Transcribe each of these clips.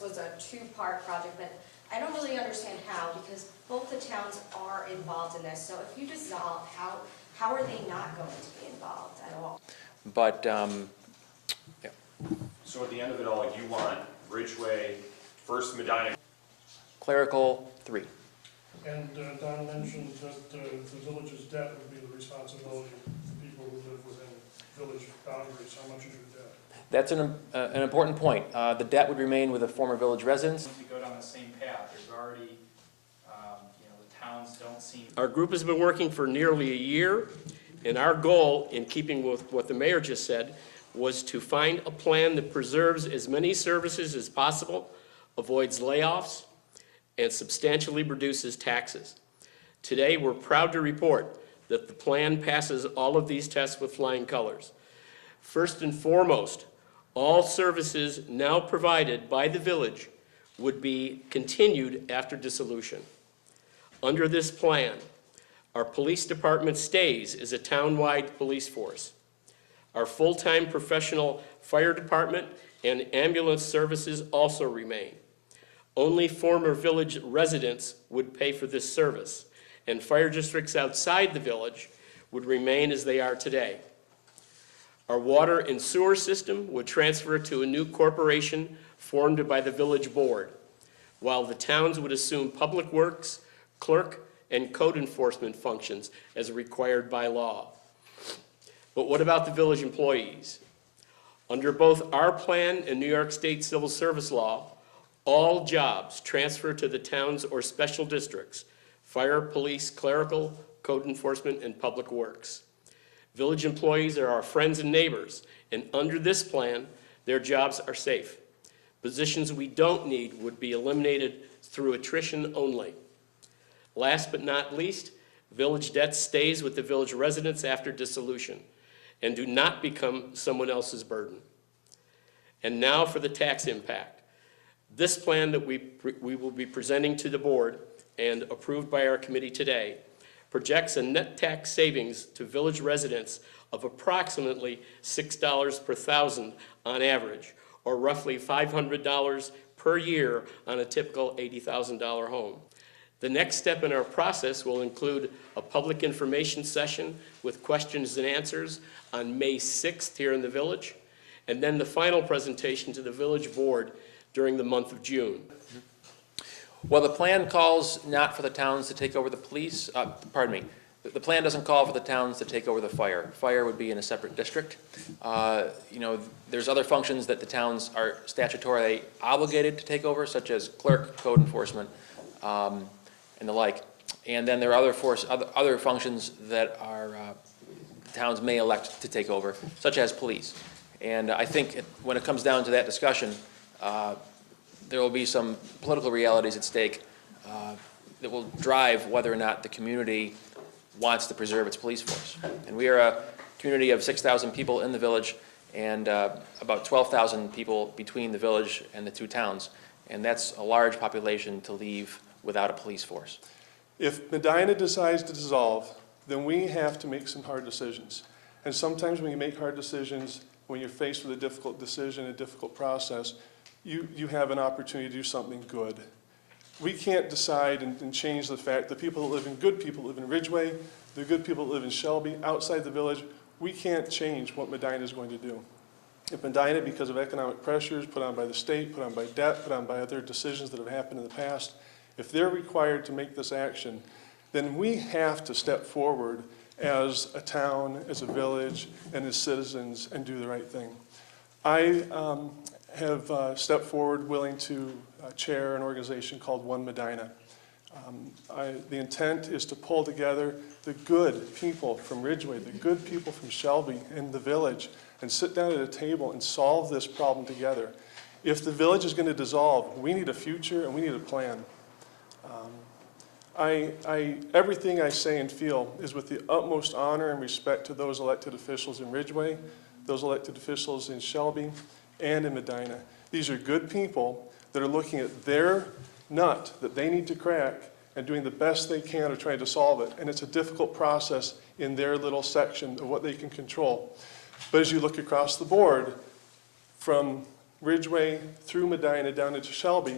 this was a two-part project, but I don't really understand how, because both the towns are involved in this. So if you dissolve, how are they not going to be involved at all? But, yeah. So at the end of it all, you want Ridgeway, First Medina. Clerical, 3. And Don mentioned that the village's debt would be the responsibility of the people who live within village boundaries. How much is your debt? That's an important point. The debt would remain with the former village residents. If you go down the same path, there's already, the towns don't seem. Our group has been working for nearly a year, and our goal, in keeping with what the mayor just said, was to find a plan that preserves as many services as possible, avoids layoffs, and substantially reduces taxes. Today, we're proud to report that the plan passes all of these tests with flying colors. First and foremost, all services now provided by the village would be continued after dissolution. Under this plan, our police department stays as a town-wide police force. Our full-time professional fire department and ambulance services also remain. Only former village residents would pay for this service, and fire districts outside the village would remain as they are today. Our water and sewer system would transfer to a new corporation formed by the village board, while the towns would assume public works, clerk, and code enforcement functions as required by law. But what about the village employees? Under both our plan and New York State Civil Service law, all jobs transfer to the towns or special districts: fire, police, clerical, code enforcement, and public works. Village employees are our friends and neighbors, and under this plan, their jobs are safe. Positions we don't need would be eliminated through attrition only. Last but not least, village debt stays with the village residents after dissolution and do not become someone else's burden. And now for the tax impact. This plan that we will be presenting to the board and approved by our committee today projects a net tax savings to village residents of approximately $6 per thousand on average, or roughly $500 per year on a typical $80,000 home. The next step in our process will include a public information session with questions and answers on May 6th here in the village, and then the final presentation to the village board during the month of June. Well, the plan calls not for the towns to take over the police, the plan doesn't call for the towns to take over the fire. Fire would be in a separate district. There's other functions that the towns are statutorily obligated to take over, such as clerk, code enforcement, and the like. And then there are other functions that towns may elect to take over, such as police. And I think when it comes down to that discussion, there will be some political realities at stake that will drive whether or not the community wants to preserve its police force. And we are a community of 6,000 people in the village and about 12,000 people between the village and the two towns. And that's a large population to leave without a police force. If Medina decides to dissolve, then we have to make some hard decisions. And sometimes when you make hard decisions, when you're faced with a difficult decision, a difficult process, you have an opportunity to do something good. We can't decide and change the fact that people that live in good people live in Ridgeway, the good people that live in Shelby, outside the village. We can't change what Medina is going to do. If Medina, because of economic pressures put on by the state, put on by debt, put on by other decisions that have happened in the past, if they're required to make this action, then we have to step forward as a town, as a village, and as citizens and do the right thing. I have stepped forward willing to chair an organization called One Medina. The intent is to pull together the good people from Ridgeway, the good people from Shelby and the village, and sit down at a table and solve this problem together. If the village is going to dissolve, we need a future and we need a plan. Everything I say and feel is with the utmost honor and respect to those elected officials in Ridgeway, those elected officials in Shelby, and in Medina. These are good people that are looking at their nut that they need to crack and doing the best they can to try to solve it. And it's a difficult process in their little section of what they can control. But as you look across the board, from Ridgeway through Medina down into Shelby,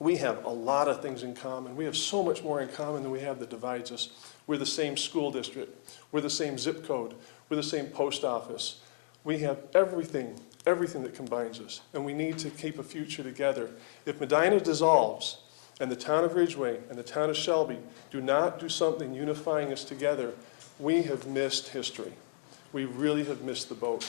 we have a lot of things in common. We have so much more in common than we have that divides us. We're the same school district. We're the same zip code. We're the same post office. We have everything that combines us, and we need to keep a future together. If Medina dissolves, and the town of Ridgeway and the town of Shelby do not do something unifying us together, we have missed history. We really have missed the boat.